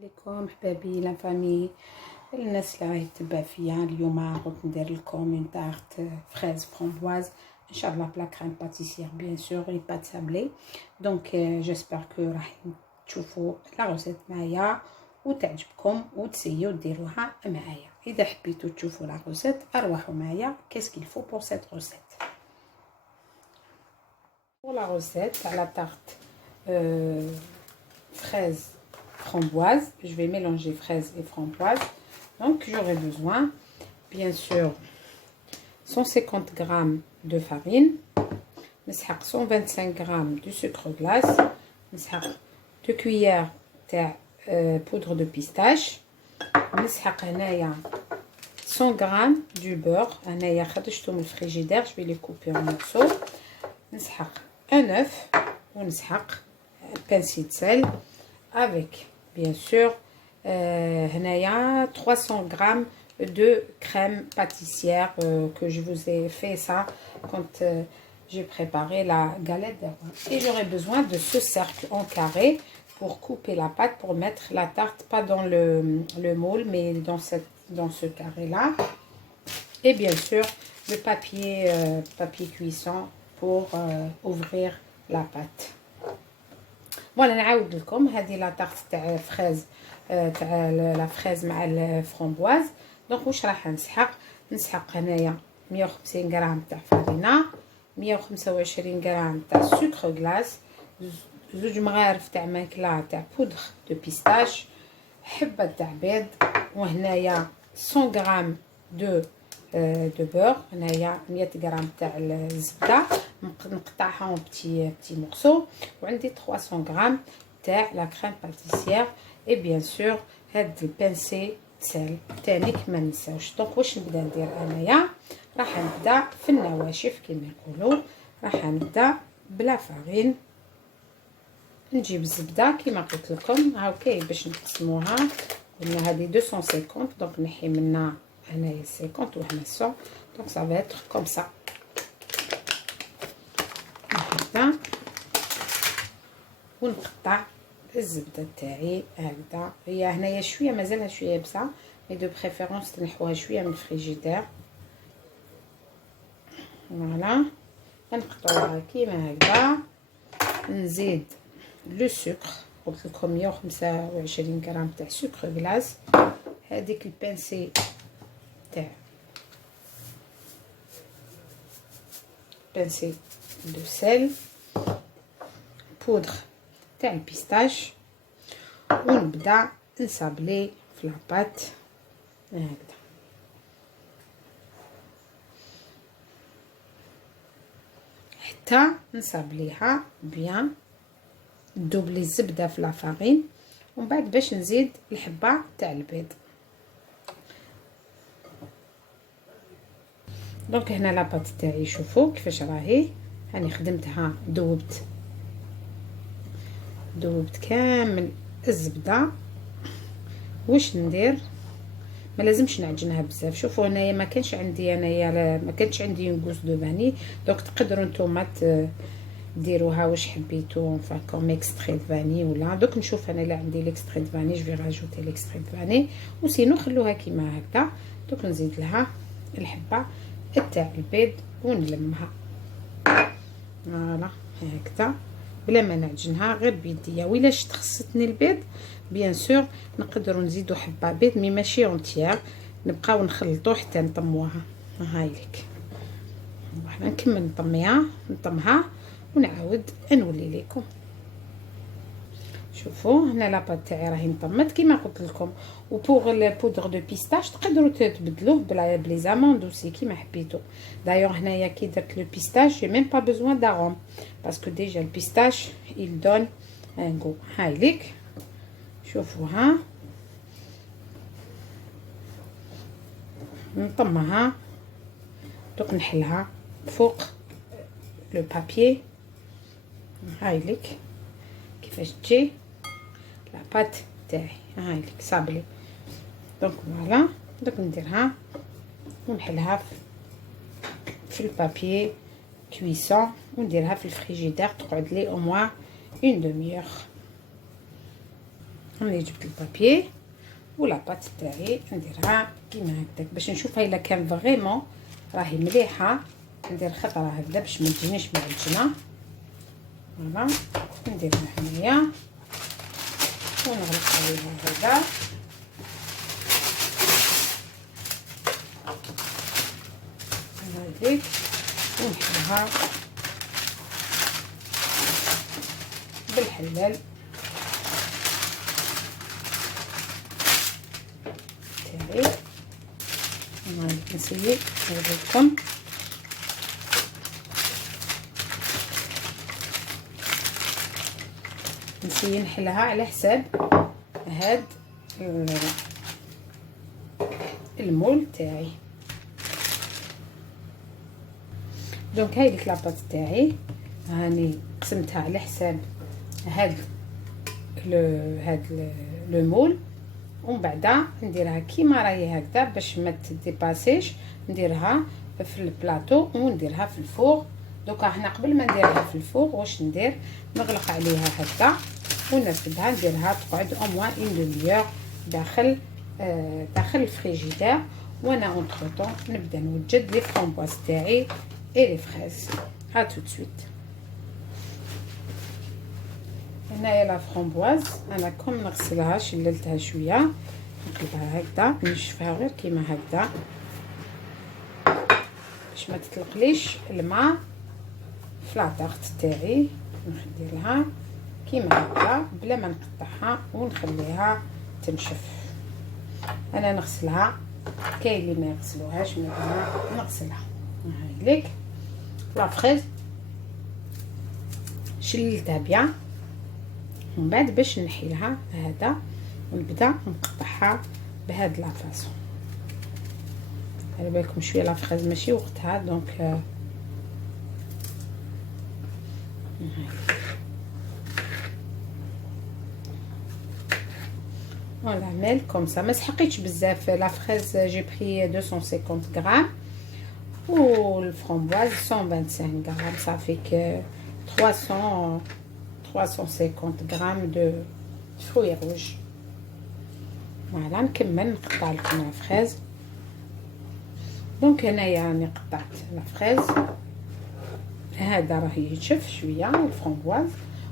عليكم حبابي لا فامي الناس اللي راهي تتبع فيا اليوم غوت ندير لكم من تارت فريز فramboise ان شاء الله بلا كريم باتيسير بيان سور اي بات سابلي دونك جيسبر كو راح تشوفوا لا روسيت معايا وتعجبكم وتسيو ديروها معايا. اذا حبيتوا تشوفوا لا روسيت اروحوا معايا كيسكيل فو بور سيت روسيت. pour la recette à la tarte fraise framboise, je vais mélanger fraise et framboise. Donc j'aurai besoin bien sûr 150 g de farine, 125 g de sucre glace, 2 cuillères de poudre de pistache, 100 g du beurre, je vais les couper en morceaux, un œuf, un pincée de sel, avec bien sûr 300 g de crème pâtissière que je vous ai fait ça quand j'ai préparé la galette d'avoine. Et j'aurai besoin de ce cercle en carré pour couper la pâte, pour mettre la tarte pas dans le moule mais dans ce carré là. Et bien sûr le papier cuisson pour ouvrir la pâte. Voilà, نعاود لكم هذه لا طارت تاع فريز تاع لا فريز مع الفرامبواز. دونك واش راح نسحق هنايا 150 غرام تاع فارينه، 125 غرام تاع سكر غلاس، 2 مغارف تاع ماكله تاع بودر دو بيستاش، حبه تاع بيض، وهنايا 100 غرام دو بور، هنايا 100 غرام تاع الزبده نقطعها بتي مورسو، وعندي 300 غرام تاع لا كريم باتيسير. اي بيان سور هاد البانسي سال تاني ما ننساوش. دونك واش نبدا ندير انايا؟ راح نبدا في النواشف كما يقولوا، راح نبدا بلا فارين، نجيب الزبده كما قلت لكم هاكاي باش نقسموها. قلنا هذه 250 دونك نحي منها هنايا 50 وهنا 100 دونك سا va être comme ça. هكذا ونقطع الزبده تاعي هكذا. هي هنايا شويه مازالها شويه يابسه مي دو بريفيرونس تنحوها شويه من الفريجيدير. فوالا نقطعوها كيما هكذا. نزيد لو سكر، قلت لكم 125 غرام تاع سكر غلاس، هذيك البانسي تاع بانسي دو سيل، بودر تاع البيستاش، ونبدا نصابلي في لاباط هكذا. حتى نصابليها بيان، دوبلي الزبده في لافارين، ومن بعد باش نزيد الحبه تاع البيض. دونك هنا لاباط تاعي شوفوا كيفاش راهي، هاني خدمتها ذوبت كامل الزبده. واش ندير؟ ما لازمش نعجنها بزاف. شوفوا هنايا ما كانش عندي نغوس دو فاني، دونك تقدروا نتوما ديروها واش حبيتو كوم اكستري دو فاني ولا. دوك نشوف انا لا عندي ليكستري دو فاني جو في راجوتي ليكستري دو فاني، وسينو خلوها كيما هكذا. دوك نزيد لها الحبه تاع البيض ونلمها فوالا هكذا بلا ما نعجنها غير بيديا. وإلا شت خصتني البيض بيان سور نقدروا نزيدوا حبه بيض مي ماشي اونتيير، نبقاو نخلطوا حتى نطموها. هاي لك فوالا نكمل نطمها ونعاود نولي لكم. شوفوا هنا لاباط تاعي راهي نطمت كيما قلت لكم. وبوغ البودر دو بيستاش تقدروا تبدلوه بلي زاموند اوسي كيما حبيتو. دايوغ هنايا كي درت لو بيستاش جي ميم با بوزوان داروم باسكو ديجا البيستاش il donne un goût. هاي ليك شوفوها نطمها. دوك نحلها فوق لو بابيي. هاي ليك كيفاش تجي لاباط تاعي، هاي ليك صابلي. دونك فوالا دوك نديرها ونحلها في البابيي كويسون ونديرها في الفريجيدير تقعد لي او موان اون دوميور راني جبت البابي ولا بات تاعي نديرها كيما هكداك باش نشوفها الا كان فريمون راهي مليحه. ندير خطره هكذا باش ما تجينيش معجنه. فوالا نديرها هنايا ونغلق عليها هذا. هذيك ونحلها بالحلال تاعي. نسيي نوريكم نسيي نحلها على حساب هاد المول تاعي. دونك هاي ديك لاباط تاعي هاني قسمتها على حساب هاد لو مول، ومن بعد نديرها كيما راهي هكذا باش ما تديباسيش. نديرها في البلاطو ونديرها في الفوغ. دوكا هنا قبل ما نديرها في الفوغ واش ندير؟ نغلق عليها هكذا ونرفدها، نديرها تقعد او موان اون دميور داخل الفريجيدير. وانا اونتر طون نبدا نوجد لي فرامبواز تاعي اي لي فريز. ا تو سويت. هنايا لا فرامبواز انا كوم نغسلها شللتها شويه نقلبها هكذا نشفها غير كيما هكذا باش ما تطلقليش الماء في لاطاغت تاعي. نديرها كيما هكذا بلا ما نقطعها ونخليها تنشف. انا نغسلها، كاين اللي ما يغسلوهاش مثلا نغسلها. هاي ليك لا فريز شللتها بيان. ومن بعد باش نحيلها هذا ونبدا نقطعها بهاد لا فاصون. على بالكم شويه لا فريز ماشي وقتها دونك فوالا عمل كوم سا. ما سحقيتش بزاف لا فريز. جي بري 250 غرام والفرامبواز 125 غرام صافيك 350 غرام دو فروي روج. فوالا نكمل نقطع لكم لا فريز. دونك هنايا راني قطعت لا فريز. هذا راه ينشف شويه الفرامبواز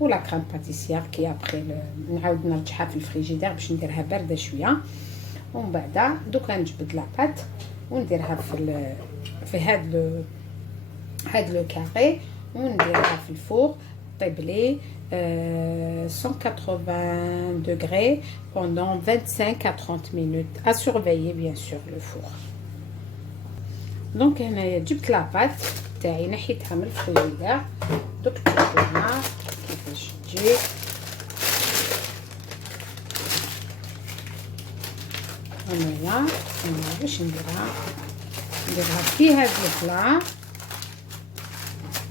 ولا كريم باتيسيير كي ابري نعاود نرجعها في الفريجيدير باش نديرها بارده شويه. ومن بعد دوكا نجبد لاباط ونديرها في هاد لو كاري ونديرها في الفور طيب لي 180 degrés pendant 25 à 30 minutes à surveiller bien sûr le four. دونك هنايا جبت لاباط تاعي نحيتها من الفريجيدير. دوك تشوفوها كيفاش تجي. هنايا باش نديرها في هاد البلا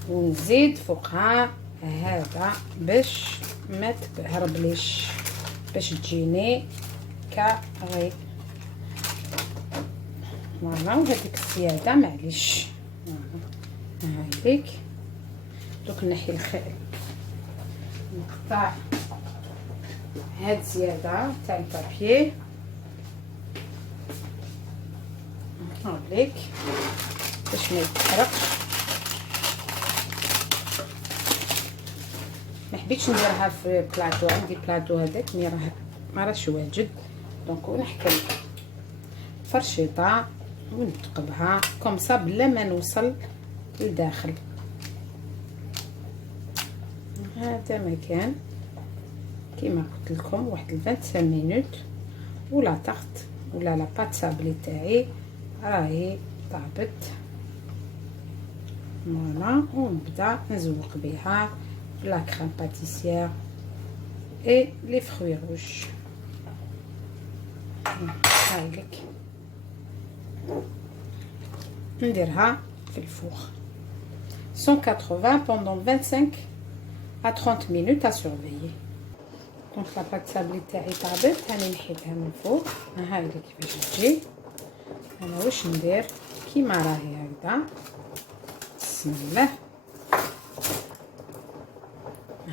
ونزيد فوقها هذا باش ما تهربليش باش تجيني كاري. فوالا وهذيك الزياده معليش هايليك. دوك نحي نقطع هاد الزياده تاع البابي هايليك باش ما يتحرقش. ما حبيتش نديرها في بلاطو، عندي بلاطو هذاك مي راه ما راهش واجد دونك ونحكم فرشيطه ونثقبها كوم صا بلا ما نوصل لداخل. هذا مكان كيما قلت لكم واحد 25 مينوت ولا طاغت ولا لا بات سابلي تاعي راهي طابت. فوالا ونبدا نزوق بها بلا كريم باتيسيير اي لي فروي روج. هايليك نديرها في الفوغ 180 pendant 25 à 30 minutes à surveiller. دونك لاباط سابلي تاعي طابت هاني نحيتها من الفوق. هايليك كيفاش تجي. انا واش ندير كيما راهي هكذا بسم الله.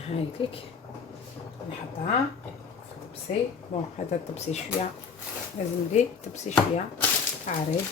هايليك نحطها في طبسي. بون هذا طبسي شويه، لازم لي طبسي شويه عريض.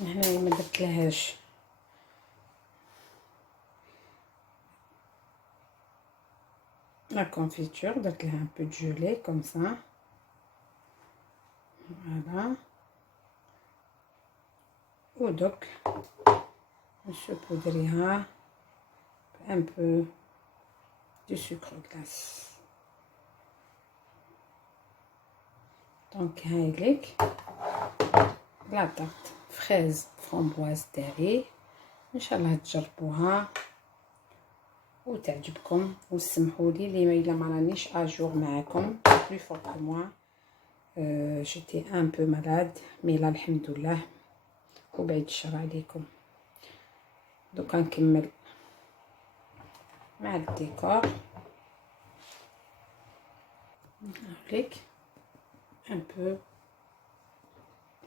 هنايا ما درتلهاش la confiture, donc là un peu de gelée comme ça. Voilà. Ou donc, je poudre un peu de sucre glace. Donc, هايلك la tarte fraise framboise terrée. ان شاء الله تجربوها وتعجبكم وسمحوا لي الا ما رانيش اجور معكم. plus fort que moi. j'étais un peu malade mais là الحمد لله وبعد الشر عليكم. دوكا نكمل مع الديكور. avec un peu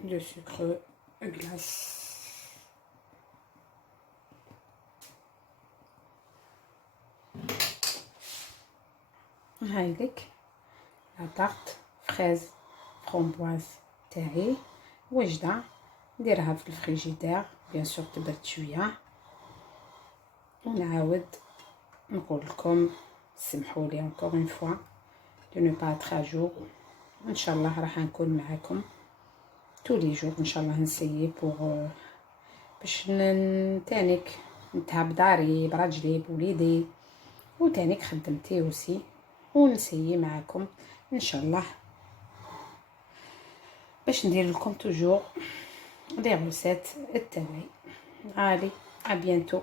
de sucre glace. هايلك لا طارت فريز فramboise تاعي واجده. نديرها في الفريجيدير بيان سور تبرد شويه. ونعاود نقول لكم سمحوا لي encore une fois de ne pas être à jour. ان شاء الله راح نكون معكم tous les jours ان شاء الله. نسيي بوغ باش تانيك نتعب داري براجلي بوليدي وتانيك خدمتي وسي ونسيي معكم ان شاء الله باش ندير لكم توجور دي روسيت التبعي. علي ابيانتو.